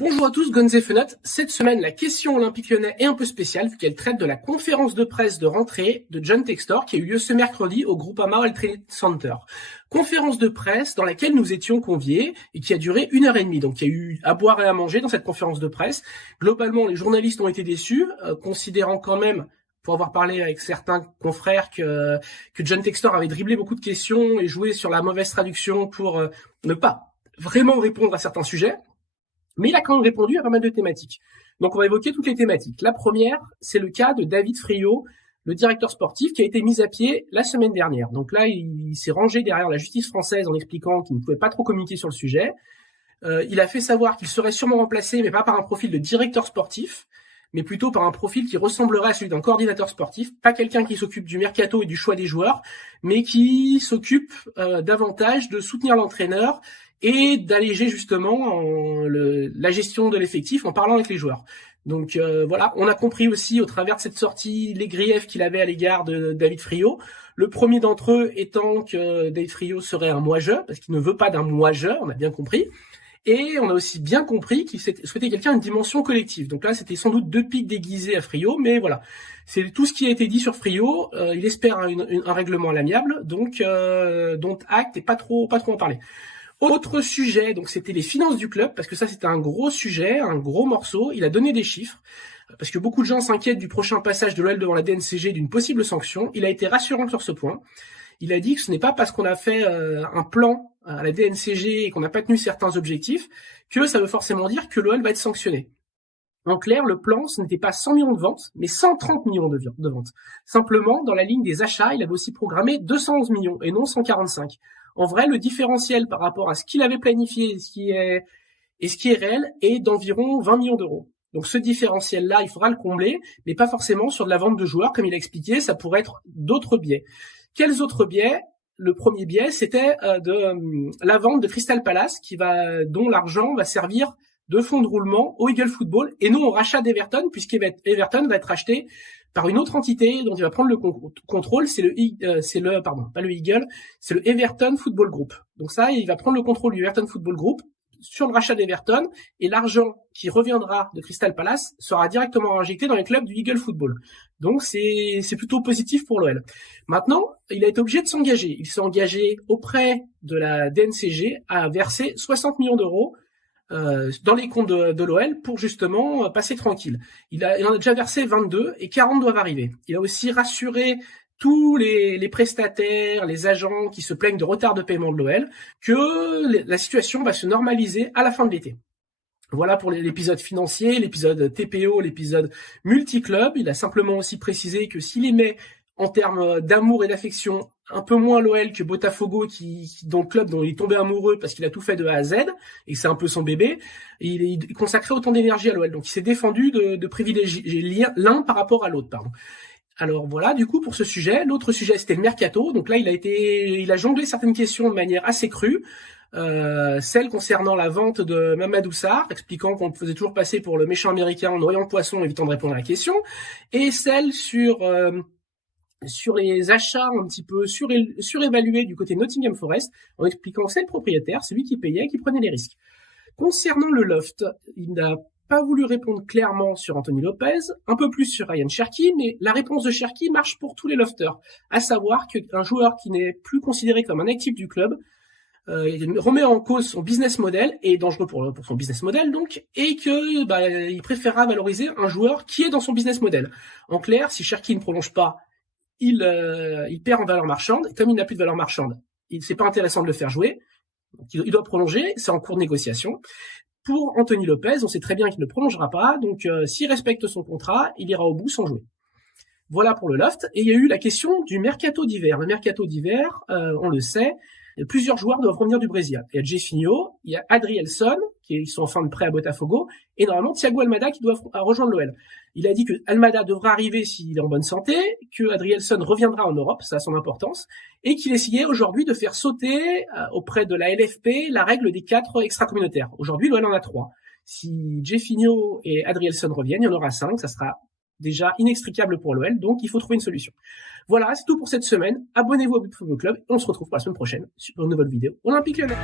Bonjour à tous, Gonze Fenot. Cette semaine, la question olympique lyonnais est un peu spéciale vu qu'elle traite de la conférence de presse de rentrée de John Textor qui a eu lieu ce mercredi au Groupama World Trade Center. Conférence de presse dans laquelle nous étions conviés et qui a duré 1h30. Donc il y a eu à boire et à manger dans cette conférence de presse. Globalement, les journalistes ont été déçus, considérant quand même, pour avoir parlé avec certains confrères, que John Textor avait dribblé beaucoup de questions et joué sur la mauvaise traduction pour ne pas vraiment répondre à certains sujets. Mais il a quand même répondu à pas mal de thématiques. Donc on va évoquer toutes les thématiques. La première, c'est le cas de David Friot, le directeur sportif, qui a été mis à pied la semaine dernière. Donc là, il s'est rangé derrière la justice française en expliquant qu'il ne pouvait pas trop communiquer sur le sujet. Il a fait savoir qu'il serait sûrement remplacé, mais pas par un profil de directeur sportif, mais plutôt par un profil qui ressemblerait à celui d'un coordinateur sportif, pas quelqu'un qui s'occupe du mercato et du choix des joueurs, mais qui s'occupe davantage de soutenir l'entraîneur et d'alléger justement la gestion de l'effectif en parlant avec les joueurs. Donc voilà, on a compris aussi au travers de cette sortie les griefs qu'il avait à l'égard de David Friot. Le premier d'entre eux étant que David Friot serait un moi-je, parce qu'il ne veut pas d'un moi-je, on a bien compris. Et on a aussi bien compris qu'il souhaitait quelqu'un d'une dimension collective. Donc là, c'était sans doute deux pics déguisés à Friot, mais voilà. C'est tout ce qui a été dit sur Friot. Il espère un règlement à l'amiable, donc dont acte et pas trop en parler. Autre sujet, donc c'était les finances du club, parce que ça c'était un gros sujet, un gros morceau. Il a donné des chiffres, parce que beaucoup de gens s'inquiètent du prochain passage de l'OL devant la DNCG d'une possible sanction. Il a été rassurant sur ce point. Il a dit que ce n'est pas parce qu'on a fait un plan à la DNCG et qu'on n'a pas tenu certains objectifs que ça veut forcément dire que l'OL va être sanctionné. En clair, le plan, ce n'était pas 100 millions de ventes, mais 130 millions de ventes. Simplement, dans la ligne des achats, il avait aussi programmé 211 millions et non 145. En vrai, le différentiel par rapport à ce qu'il avait planifié et ce qui est réel est d'environ 20 millions d'euros. Donc ce différentiel-là, il faudra le combler, mais pas forcément sur de la vente de joueurs, comme il a expliqué, ça pourrait être d'autres biais. Quels autres biais ? Le premier biais, c'était la vente de Crystal Palace, dont l'argent va servir de fonds de roulement au Eagle Football et non au rachat d'Everton, puisqu'Everton va être racheté par une autre entité dont il va prendre le contrôle, c'est le Everton Football Group. Donc ça, il va prendre le contrôle du Everton Football Group sur le rachat d'Everton et l'argent qui reviendra de Crystal Palace sera directement injecté dans les clubs du Eagle Football. Donc c'est plutôt positif pour l'OL. Maintenant, il a été obligé de s'engager. Il s'est engagé auprès de la DNCG à verser 60 millions d'euros dans les comptes de l'OL pour justement passer tranquille. Il en a déjà versé 22 et 40 doivent arriver. Il a aussi rassuré tous les prestataires, les agents qui se plaignent de retard de paiement de l'OL, que la situation va se normaliser à la fin de l'été. Voilà pour l'épisode financier, l'épisode TPO, l'épisode multi-club. Il a simplement aussi précisé que s'il aimait en termes d'amour et d'affection un peu moins l'OL que Botafogo, dont le club dont il est tombé amoureux parce qu'il a tout fait de A à Z et que c'est un peu son bébé, il consacrait autant d'énergie à l'OL. Donc il s'est défendu de privilégier l'un par rapport à l'autre, pardon. Alors voilà, du coup, pour ce sujet, l'autre sujet, c'était le mercato. Donc là, il a jonglé certaines questions de manière assez crue. Celle concernant la vente de Mamadou Sarr, expliquant qu'on le faisait toujours passer pour le méchant américain en noyant le poisson, évitant de répondre à la question. Et celle sur les achats un petit peu surévalués du côté Nottingham Forest, en expliquant que c'est le propriétaire, celui qui payait, qui prenait les risques. Concernant le loft, il n'a pas voulu répondre clairement sur Anthony Lopez, un peu plus sur Ryan Cherki, mais la réponse de Cherki marche pour tous les lofters, à savoir qu'un joueur qui n'est plus considéré comme un actif du club remet en cause son business model, et est dangereux pour son business model donc, et que il préférera valoriser un joueur qui est dans son business model. En clair, si Cherki ne prolonge pas, il perd en valeur marchande, et comme il n'a plus de valeur marchande, c'est pas intéressant de le faire jouer, donc il doit prolonger, c'est en cours de négociation. Pour Anthony Lopez, on sait très bien qu'il ne prolongera pas, donc s'il respecte son contrat, il ira au bout sans jouer. Voilà pour le loft. Et il y a eu la question du mercato d'hiver. Le mercato d'hiver, on le sait, plusieurs joueurs doivent revenir du Brésil. Il y a Jefinho, il y a Adrielson, qui sont en fin de prêt à Botafogo, et normalement Thiago Almada qui doit rejoindre l'OL. Il a dit que Almada devra arriver s'il est en bonne santé, que Adrielson reviendra en Europe, ça a son importance, et qu'il essayait aujourd'hui de faire sauter auprès de la LFP la règle des 4 extra-communautaires. Aujourd'hui, l'OL en a 3. Si Jefinho et Adrielson reviennent, il y en aura 5, ça sera déjà inextricable pour l'OL, donc il faut trouver une solution. Voilà, c'est tout pour cette semaine. Abonnez-vous au But Football Club et on se retrouve pour la semaine prochaine sur une nouvelle vidéo Olympique Lyonnais.